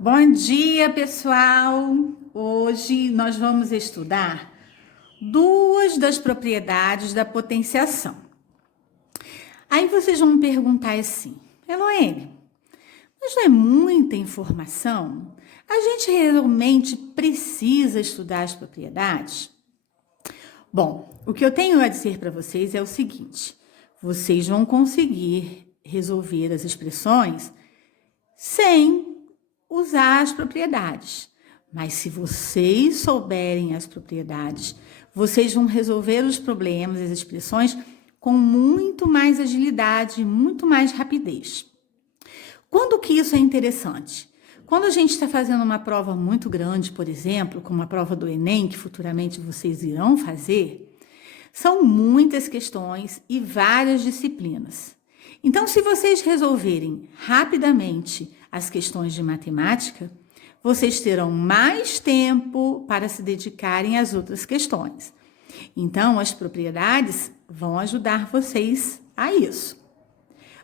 Bom dia, pessoal! Hoje nós vamos estudar duas das propriedades da potenciação. Aí vocês vão me perguntar assim, Eloene, mas não é muita informação? A gente realmente precisa estudar as propriedades? Bom, o que eu tenho a dizer para vocês é o seguinte, vocês vão conseguir resolver as expressões sem usar as propriedades. Mas se vocês souberem as propriedades, vocês vão resolver os problemas, as expressões, com muito mais agilidade, muito mais rapidez. Quando que isso é interessante? Quando a gente está fazendo uma prova muito grande, por exemplo, como a prova do Enem, que futuramente vocês irão fazer, são muitas questões e várias disciplinas. Então, se vocês resolverem rapidamente as questões de matemática, vocês terão mais tempo para se dedicarem às outras questões. Então, as propriedades vão ajudar vocês a isso.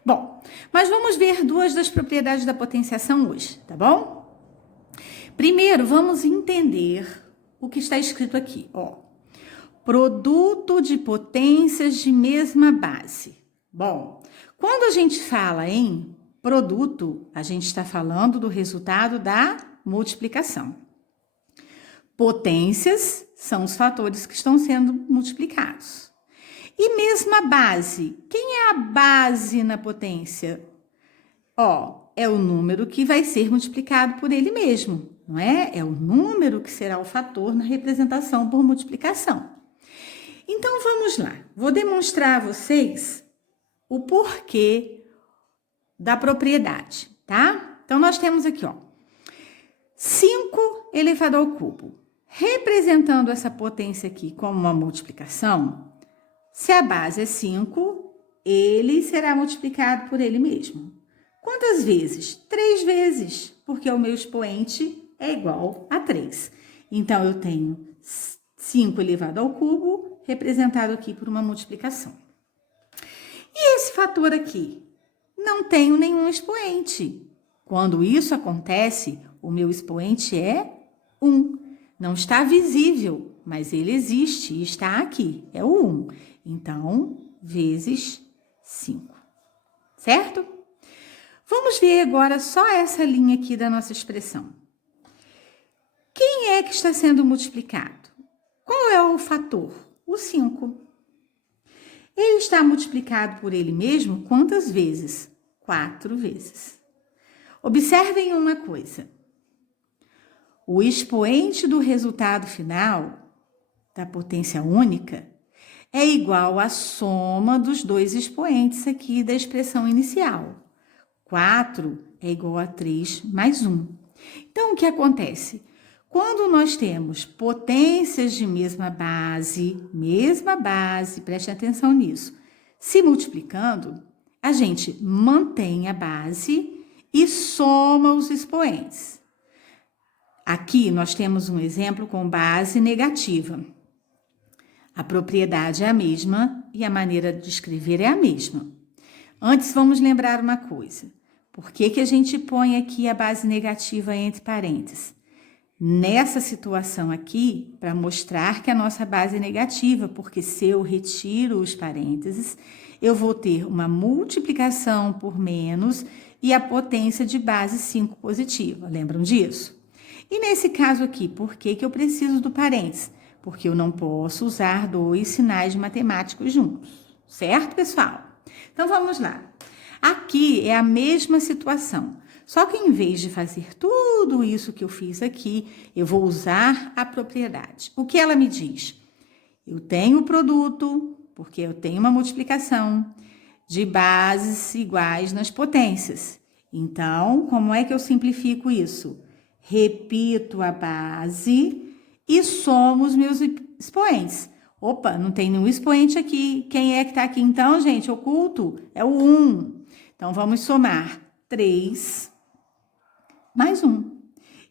Bom, mas vamos ver duas das propriedades da potenciação hoje, tá bom? Primeiro, vamos entender o que está escrito aqui, ó. Produto de potências de mesma base. Bom, quando a gente fala em produto, a gente está falando do resultado da multiplicação. Potências são os fatores que estão sendo multiplicados. E mesma base, quem é a base na potência? Ó, é o número que vai ser multiplicado por ele mesmo, não é? É o número que será o fator na representação por multiplicação. Então, vamos lá. Vou demonstrar a vocês o porquê da propriedade, tá? Então, nós temos aqui, ó, 5 elevado ao cubo. Representando essa potência aqui como uma multiplicação, se a base é 5, ele será multiplicado por ele mesmo. Quantas vezes? 3 vezes, porque o meu expoente é igual a 3. Então, eu tenho 5 elevado ao cubo, representado aqui por uma multiplicação. E esse fator aqui? Não tenho nenhum expoente. Quando isso acontece, o meu expoente é 1. Não está visível, mas ele existe e está aqui, é o 1. Então, vezes 5, certo? Vamos ver agora só essa linha aqui da nossa expressão. Quem é que está sendo multiplicado? Qual é o fator? O 5. Ele está multiplicado por ele mesmo quantas vezes? 4 vezes. Observem uma coisa. O expoente do resultado final, da potência única, é igual à soma dos dois expoentes aqui da expressão inicial. 4 é igual a 3 mais 1. Então, o que acontece? Quando nós temos potências de mesma base, preste atenção nisso, se multiplicando, a gente mantém a base e soma os expoentes. Aqui nós temos um exemplo com base negativa. A propriedade é a mesma e a maneira de escrever é a mesma. Antes, vamos lembrar uma coisa. Por que a gente põe aqui a base negativa entre parênteses? Nessa situação aqui, para mostrar que a nossa base é negativa, porque se eu retiro os parênteses, eu vou ter uma multiplicação por menos e a potência de base 5 positiva. Lembram disso? E nesse caso aqui, por que eu preciso do parênteses? Porque eu não posso usar dois sinais matemáticos juntos. Certo, pessoal? Então, vamos lá. Aqui é a mesma situação. Só que em vez de fazer tudo isso que eu fiz aqui, eu vou usar a propriedade. O que ela me diz? Eu tenho o produto, porque eu tenho uma multiplicação de bases iguais nas potências. Então, como é que eu simplifico isso? Repito a base e somo os meus expoentes. Opa, não tem nenhum expoente aqui. Quem é que está aqui então, gente? Oculto? É o 1. Então, vamos somar 3 mais 1.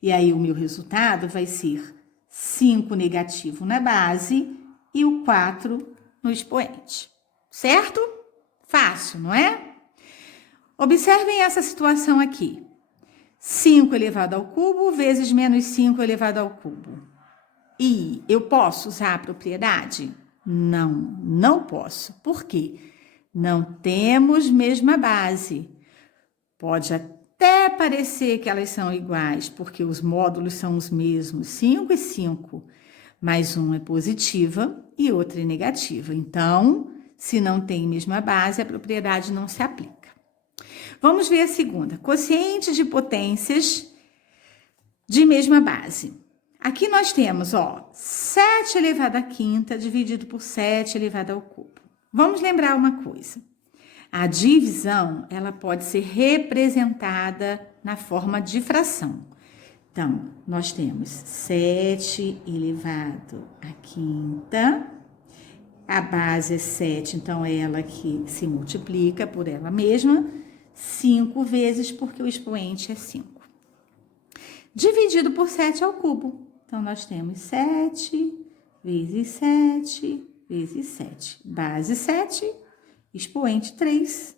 E aí, o meu resultado vai ser 5 negativo na base e o 4 no expoente. Certo? Fácil, não é? Observem essa situação aqui. 5 elevado ao cubo vezes menos 5 elevado ao cubo. E eu posso usar a propriedade? Não, não posso. Por quê? Não temos mesma base. Pode até parecer que elas são iguais, porque os módulos são os mesmos, 5 e 5, mas um é positiva e outro é negativa. Então, se não tem mesma base, a propriedade não se aplica. Vamos ver a segunda. Quociente de potências de mesma base. Aqui nós temos, 7 elevado à quinta dividido por 7 elevado ao cubo. Vamos lembrar uma coisa. A divisão, ela pode ser representada na forma de fração. Então, nós temos 7 elevado à quinta. A base é 7, então é ela que se multiplica por ela mesma 5 vezes, porque o expoente é 5. Dividido por 7 ao cubo. Então, nós temos 7 vezes 7 vezes 7. Base 7, expoente 3,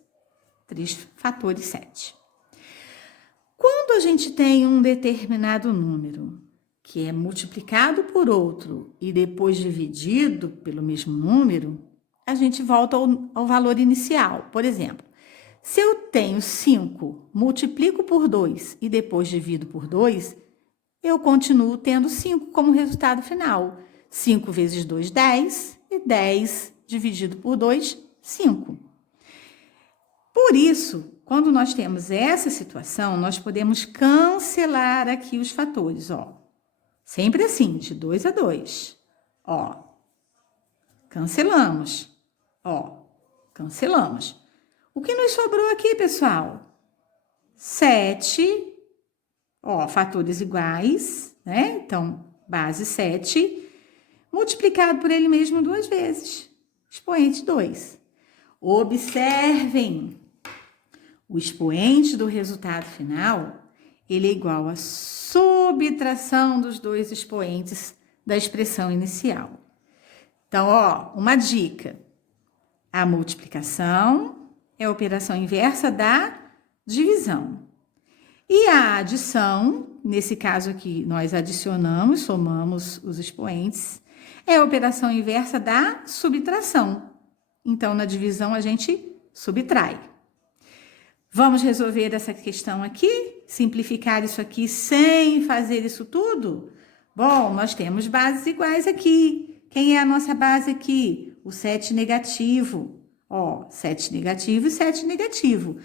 3 fatores 7. Quando a gente tem um determinado número que é multiplicado por outro e depois dividido pelo mesmo número, a gente volta ao valor inicial. Por exemplo, se eu tenho 5, multiplico por 2 e depois divido por 2, eu continuo tendo 5 como resultado final. 5 vezes 2, 10, e 10 dividido por 2, 5. Por isso, quando nós temos essa situação, nós podemos cancelar aqui os fatores, Sempre assim, de 2 a 2. Cancelamos. Cancelamos. O que nos sobrou aqui, pessoal? 7, fatores iguais, né? Então, base 7, multiplicado por ele mesmo 2 vezes, expoente 2. Observem, o expoente do resultado final, ele é igual à subtração dos 2 expoentes da expressão inicial. Então, uma dica, a multiplicação é a operação inversa da divisão. E a adição, nesse caso aqui, nós adicionamos, somamos os expoentes, é a operação inversa da subtração. Então, na divisão, a gente subtrai. Vamos resolver essa questão aqui? Simplificar isso aqui sem fazer isso tudo? Bom, nós temos bases iguais aqui. Quem é a nossa base aqui? O 7 negativo. 7 negativo e 7 negativo.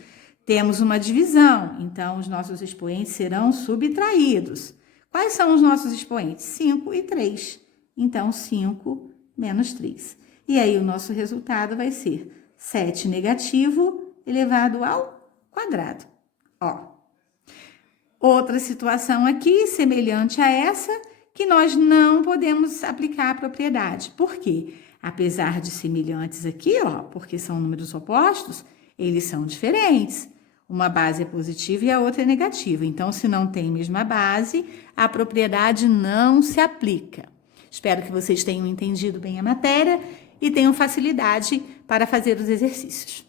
Temos uma divisão, então os nossos expoentes serão subtraídos. Quais são os nossos expoentes? 5 e 3. Então, 5 menos 3. E aí, o nosso resultado vai ser 7 negativo elevado ao quadrado. Outra situação aqui, semelhante a essa, que nós não podemos aplicar a propriedade. Por quê? Apesar de semelhantes aqui, porque são números opostos, eles são diferentes. Uma base é positiva e a outra é negativa. Então, se não tem mesma base, a propriedade não se aplica. Espero que vocês tenham entendido bem a matéria e tenham facilidade para fazer os exercícios.